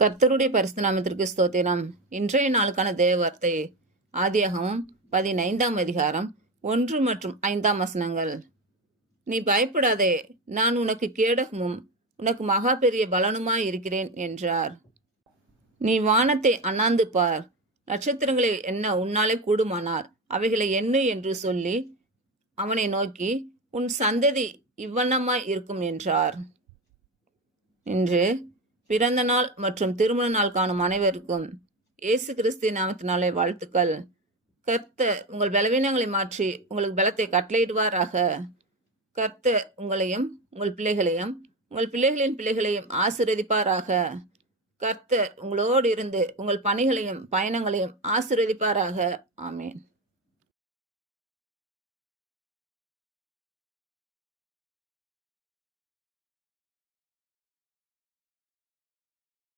கர்த்தருடைய பரிசுத்த நாமத்திற்கு ஸ்தோத்திரம். இன்றைய நாளுக்கான தேவ வார்த்தை ஆதியாகமம் 15ஆம் அதிகாரம் 1 மற்றும் 5ஆம் வசனங்கள். நீ பயப்படாதே, நான் உனக்கு கேடகமும் உனக்கு மகா பெரிய பலனுமாய் இருக்கிறேன் என்றார். நீ வானத்தை அண்ணாந்து பார், நட்சத்திரங்களை எண்ண உன்னாலே கூடுமானால் அவைகளை எண்ணு என்று சொல்லி அவனை நோக்கி, உன் சந்ததி இவ்வண்ணமாய் இருக்கும் என்றார். இன்று பிறந்த நாள் மற்றும் திருமண நாள் காணும் அனைவருக்கும் இயேசு கிறிஸ்து நாமத்தினாலே வாழ்த்துக்கள். கர்த்தர் உங்கள் பலவீனங்களை மாற்றி உங்களுக்கு பலத்தை கட்டளையிடுவாராக. கர்த்தர் உங்களையும் உங்கள் பிள்ளைகளையும் உங்கள் பிள்ளைகளின் பிள்ளைகளையும் ஆசீர்வதிப்பாராக. கர்த்தர் உங்களோடு இருந்து உங்கள் பணிகளையும் பயணங்களையும் ஆசீர்வதிப்பாராக. ஆமேன்.